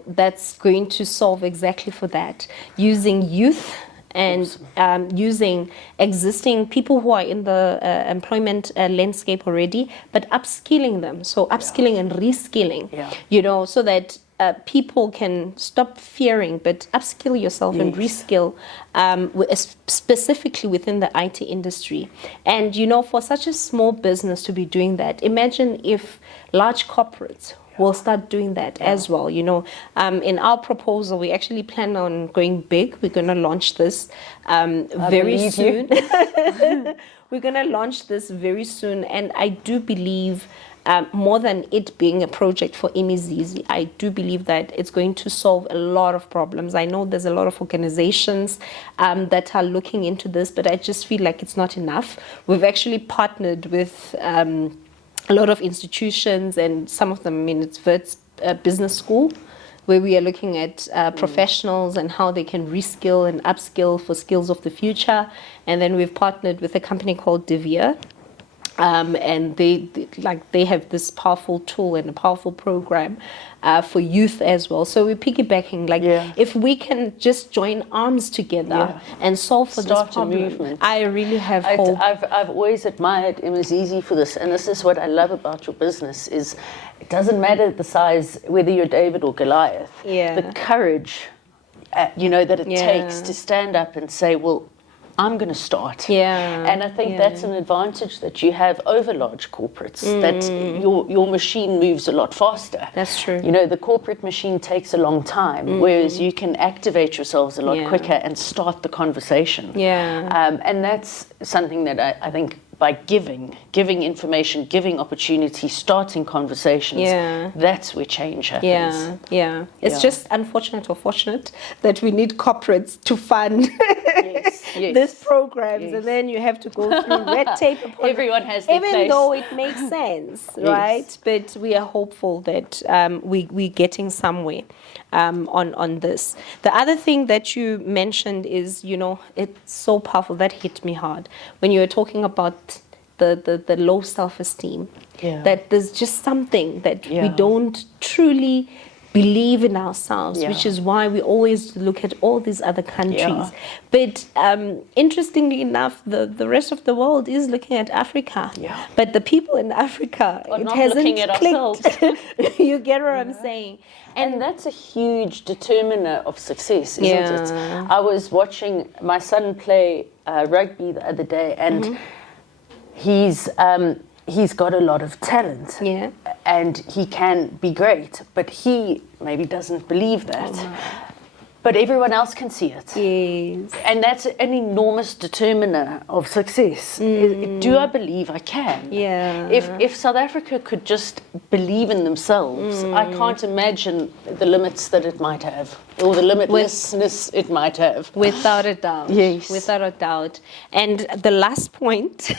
that's going to solve exactly for that, using youth and using existing people who are in the employment landscape already, but upskilling them. So upskilling and reskilling, so that people can stop fearing, but upskill yourself and reskill, specifically within the IT industry. And, for such a small business to be doing that, imagine if large corporates will start doing that as well. In our proposal, we actually plan on going big. We're going to launch this very soon. We're going to launch this very soon. And I do believe, more than it being a project for Imizizi, I do believe that it's going to solve a lot of problems. I know there's a lot of organizations that are looking into this, but I just feel like it's not enough. We've actually partnered with a lot of institutions, and some of them, it's Wits Business School, where we are looking at professionals and how they can reskill and upskill for skills of the future. And then we've partnered with a company called Devere, and they have this powerful tool and a powerful program for youth as well. So we're piggybacking, if we can just join arms together and solve for Start this problem. a movement. I really have hope. I've always admired Imizizi for this, and this is what I love about your business: is it doesn't matter the size, whether you're David or Goliath. Yeah. The courage, that it takes to stand up and say, well, I'm going to start. Yeah. And I think that's an advantage that you have over large corporates, that your machine moves a lot faster. That's true. The corporate machine takes a long time, whereas you can activate yourselves a lot quicker and start the conversation. Yeah. And that's something that I think by giving information, giving opportunity, starting conversations, that's where change happens. Yeah. It's just unfortunate or fortunate that we need corporates to fund these programs, and then you have to go through red tape. Everyone has their even place. though it makes sense, right? But we are hopeful that we're getting somewhere on this. The other thing that you mentioned is, it's so powerful. That hit me hard when you were talking about the low self-esteem. That there's just something that we don't truly believe in ourselves, which is why we always look at all these other countries. But interestingly enough, the rest of the world is looking at Africa. But the people in Africa, We're it not hasn't looking at clicked. ourselves. You get what I'm saying? And that's a huge determiner of success, isn't it? I was watching my son play rugby the other day, and he's got a lot of talent. And he can be great, but he maybe doesn't believe that. But everyone else can see it. Yes. And that's an enormous determiner of success. Do I believe I can? Yeah. If South Africa could just believe in themselves, I can't imagine the limits that it might have, or the limitlessness it might have. Without a doubt. Yes. Without a doubt. And the last point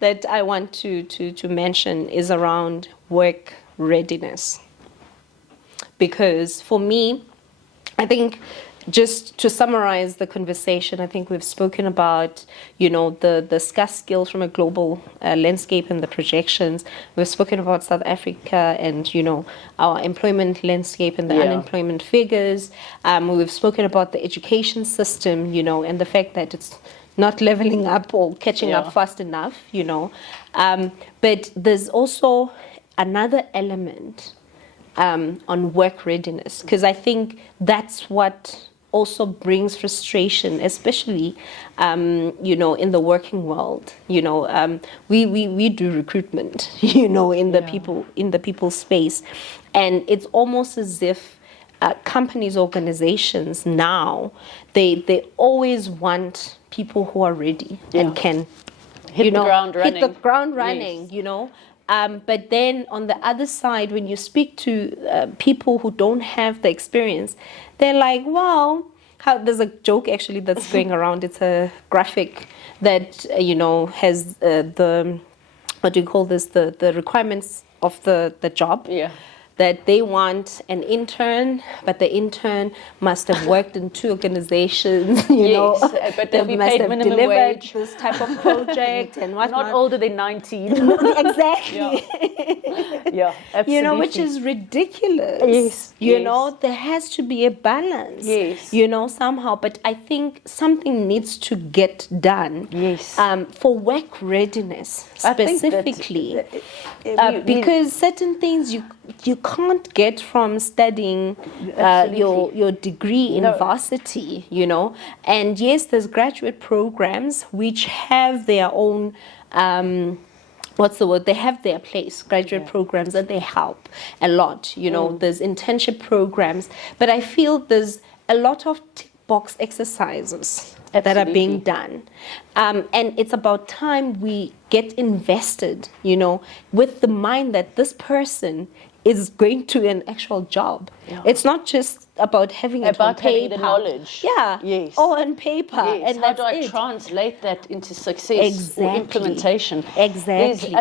that I want to mention is around work readiness. Because for me, I think, just to summarize the conversation, I think we've spoken about, the scarce skills from a global landscape and the projections. We've spoken about South Africa and, our employment landscape and the unemployment figures. We've spoken about the education system, and the fact that it's not leveling up or catching up fast enough, But there's also another element on work readiness, because I think that's what also brings frustration, especially in the working world. We do recruitment, in the people space, and it's almost as if companies, organizations now they always want people who are ready and can hit the ground running. But then on the other side, when you speak to people who don't have the experience, they're like, wow, there's a joke actually that's going around. It's a graphic that, has the requirements of the job. That they want an intern, but the intern must have worked in 2 organizations, but they'll be paid minimum wage. This type of project and whatnot. Not older than 19. Exactly. Absolutely. Which is ridiculous. There has to be a balance. Somehow. But I think something needs to get done. For work readiness specifically, because certain things you can't get from studying your degree in varsity, And yes, there's graduate programs which have their own, they have their place, graduate programs, that they help a lot. There's internship programs, but I feel there's a lot of tick box exercises that are being done. And it's about time we get invested, with the mind that this person is going to an actual job. It's not just about having it on paper. Having the knowledge. Or on paper. And how do I translate that into success or implementation? Exactly.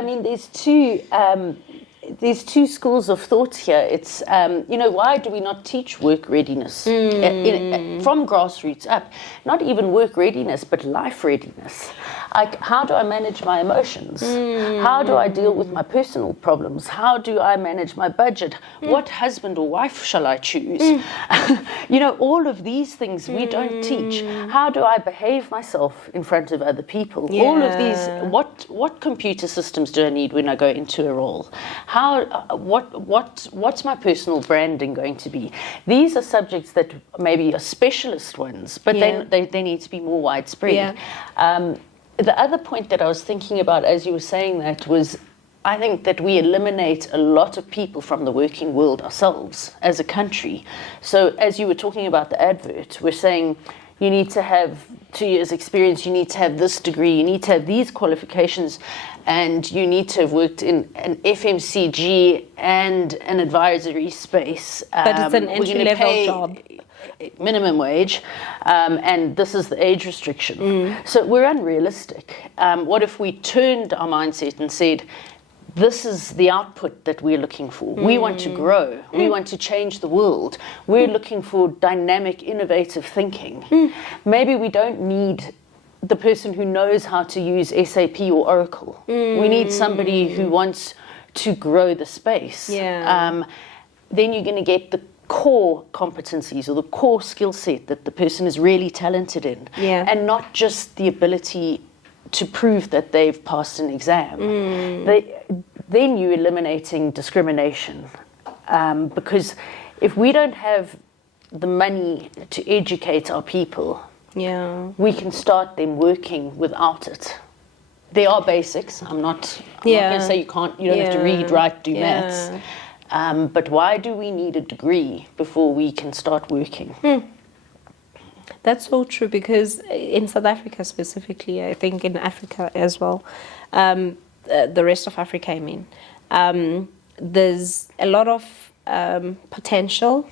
There's two schools of thought here. It's, why do we not teach work readiness from grassroots up? Not even work readiness, but life readiness. Like, how do I manage my emotions? How do I deal with my personal problems? How do I manage my budget? What husband or wife shall I choose? You know, all of these things we don't teach. How do I behave myself in front of other people? All of these, what computer systems do I need when I go into a role? What's my personal branding going to be? These are subjects that maybe are specialist ones, but then they need to be more widespread. The other point that I was thinking about as you were saying that was, I think that we eliminate a lot of people from the working world ourselves as a country. So as you were talking about the advert, we're saying you need to have 2 years experience, you need to have this degree, you need to have these qualifications, and you need to have worked in an FMCG and an advisory space. But it's an entry-level job. Minimum wage, and this is the age restriction. So we're unrealistic. What if we turned our mindset and said, this is the output that we're looking for. We want to grow. We want to change the world. We're looking for dynamic, innovative thinking. Maybe we don't need the person who knows how to use SAP or Oracle. We need somebody who wants to grow the space. Then you're going to get the core competencies or the core skill set that the person is really talented in, and not just the ability to prove that they've passed an exam. Then you're eliminating discrimination, because if we don't have the money to educate our people, we can start them working without it. There are basics. I'm not going to say you don't have to read, write, do maths. But why do we need a degree before we can start working? That's so true, because in South Africa specifically, I think in Africa as well, the rest of Africa, I mean, there's a lot of potential,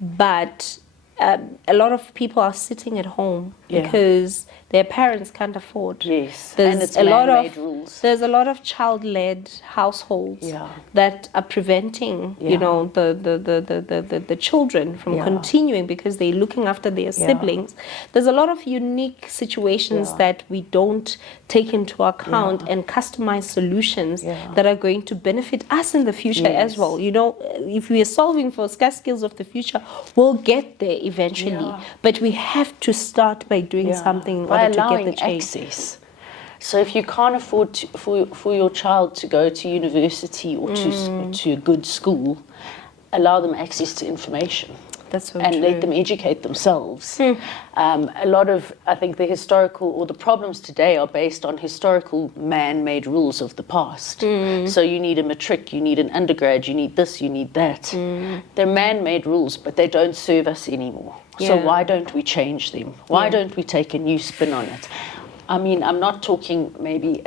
but a lot of people are sitting at home because their parents can't afford. Yes, there's and it's man-made rules. There's a lot of child-led households that are preventing, you know, the children from continuing because they're looking after their siblings. There's a lot of unique situations that we don't take into account and customize solutions that are going to benefit us in the future as well. You know, if we are solving for scarce skills of the future, we'll get there eventually. But we have to start by doing something in order to get the change. Access. So if you can't afford for your child to go to university or to a good school, allow them access to information. That's so and true. let them educate themselves. A lot of, I think, the historical or the problems today are based on historical man-made rules of the past. So you need a matric, you need an undergrad, you need this, you need that. They're man-made rules, but they don't serve us anymore. So why don't we change them? Why don't we take a new spin on it? I mean, I'm not talking maybe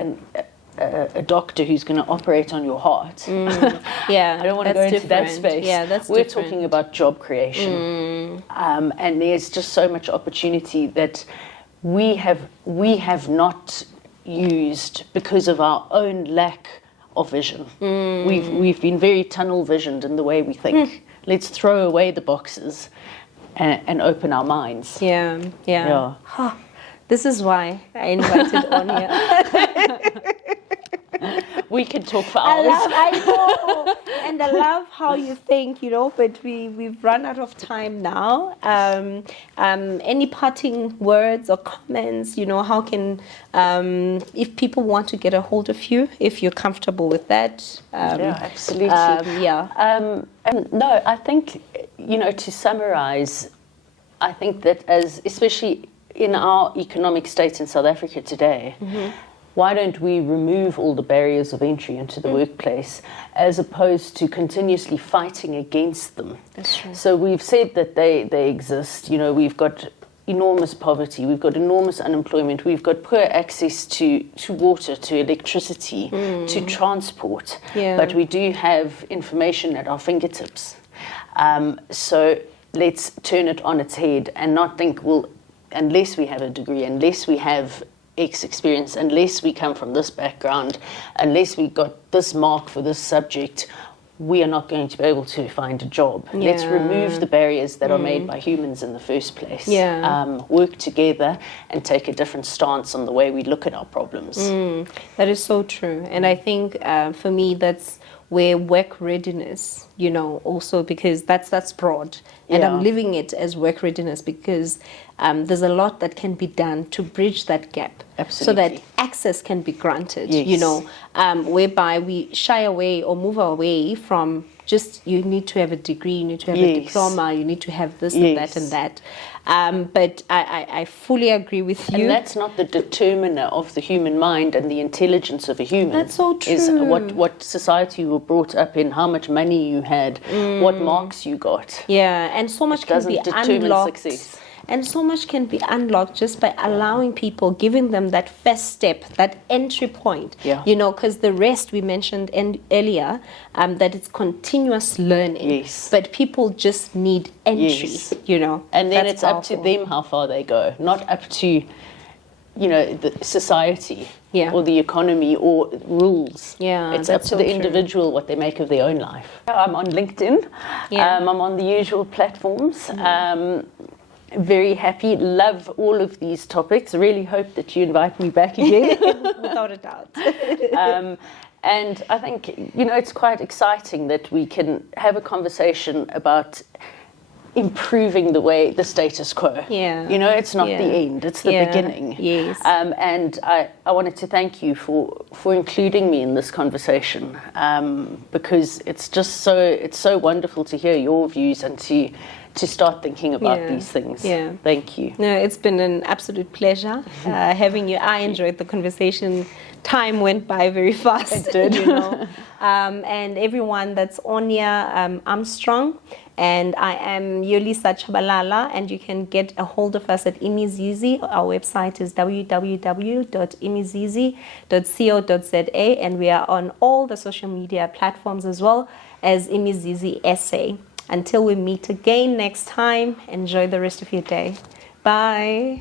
a doctor who's going to operate on your heart. I don't want to go into that space. We're different. talking about job creation, and there's just so much opportunity that we have not used because of our own lack of vision. We've been very tunnel visioned in the way we think. Let's throw away the boxes and open our minds. This is why I invited on here. We can talk for hours. I know, and I love how you think, you know, but we've run out of time now. Any parting words or comments, you know, how can, if people want to get a hold of you, if you're comfortable with that? Absolutely. No, I think, you know, to summarize, I think that especially in our economic state in South Africa today, why don't we remove all the barriers of entry into the workplace as opposed to continuously fighting against them? That's true. So we've said that they exist. You know, we've got enormous poverty, we've got enormous unemployment, we've got poor access to water, to electricity, to transport. But we do have information at our fingertips. So let's turn it on its head and not think, well, unless we have a degree, unless we have X experience, unless we come from this background, unless we got this mark for this subject, we are not going to be able to find a job. Let's remove the barriers that are made by humans in the first place. Work together and take a different stance on the way we look at our problems. That is so true. And I think for me, that's where work readiness, also, because that's broad. And I'm living it as work readiness because there's a lot that can be done to bridge that gap. Absolutely. So that access can be granted, Yes. whereby we shy away or move away from just, you need to have a degree, you need to have a diploma, you need to have this and that and that. But I fully agree with you. And that's not the determiner of the human mind and the intelligence of a human. That's so true. Is what society you were brought up in, how much money you had, what marks you got. Yeah, and so much can be determine unlocked. Success. And so much can be unlocked just by allowing people, giving them that first step, that entry point. Because the rest we mentioned earlier, that it's continuous learning. Yes. But people just need entry, And then That's it's up to powerful. them how far they go, not up to, the society or the economy or rules. It's up that's to so the true. individual what they make of their own life. I'm on LinkedIn. I'm on the usual platforms. Very happy, love all of these topics. Really hope that you invite me back again. Without a doubt. And I think, it's quite exciting that we can have a conversation about improving the status quo. It's not the end, it's the beginning. Yes. And I wanted to thank you for including me in this conversation, because it's so wonderful to hear your views and to start thinking about these things. Thank you. No, it's been an absolute pleasure having you. I enjoyed the conversation. Time went by very fast. It did. And everyone that's on here, Armstrong, and I am Yolisa Tshabalala, and you can get a hold of us at Imizizi. Our website is www.imizizi.co.za, and we are on all the social media platforms as well as Imizizi SA. Until we meet again next time, enjoy the rest of your day. Bye.